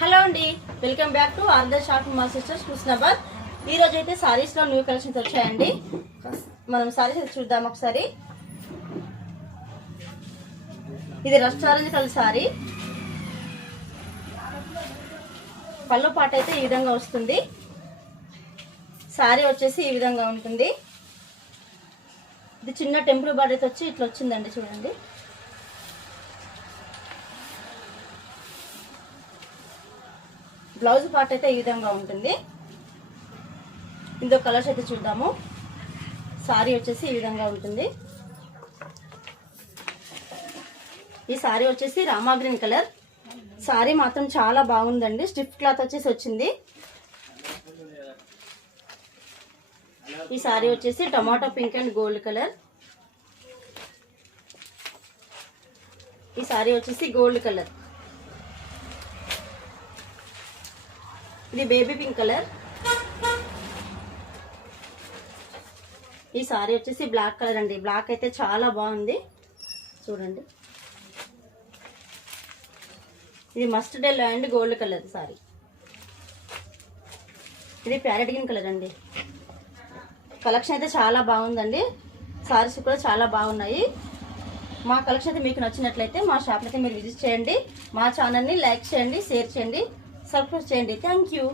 Hello అండి, welcome back to order shopping mall sisters Husnabad. ఈ రోజు అయితే సారీస్ లో న్యూ కలెక్షన్స్ వచ్చాయండి. మనం సారీస్ అయితే చూద్దాం ఒకసారి. ఇది రస్ట్ ఆరెంజ్ కలర్ సారీ. పళ్ళు పాట అయితే ఈ విధంగా వస్తుంది. సారీ వచ్చేసి ఈ విధంగా ఉంటుంది. ఇది చిన్న టెంపుల్ బార్డర్ అయితే వచ్చి ఇట్లా వచ్చిందండి, చూడండి. బ్లౌజ్ పార్ట్ అయితే ఈ విధంగా ఉంటుంది. ఇందులో కలర్స్ అయితే చూద్దాము. సారీ వచ్చేసి ఈ విధంగా ఉంటుంది. ఈ సారీ వచ్చేసి రామా గ్రీన్ కలర్. సారీ మాత్రం చాలా బాగుందండి. స్టిఫ్ క్లాత్ వచ్చేసి వచ్చింది. ఈ సారీ వచ్చేసి tomato pink and gold colour. ఈ సారీ వచ్చేసి గోల్డ్ కలర్. ఇది బేబీ పింక్ కలర్. ఈ సారీ వచ్చేసి బ్లాక్ కలర్ అండి. బ్లాక్ అయితే చాలా బాగుంది, చూడండి. ఇది mustard yellow and gold colour sorry. ఇది ప్యారెట్ గ్రీన్ కలర్ అండి. కలెక్షన్ అయితే చాలా బాగుందండి. సారీస్ కూడా చాలా బాగున్నాయి. మా కలెక్షన్ అయితే మీకు నచ్చినట్లయితే మా షాప్ అయితే మీరు విజిట్ చేయండి. మా ఛానల్ని లైక్ చేయండి, షేర్ చేయండి, సబ్స్క్రైబ్ చేయండి. Thank you.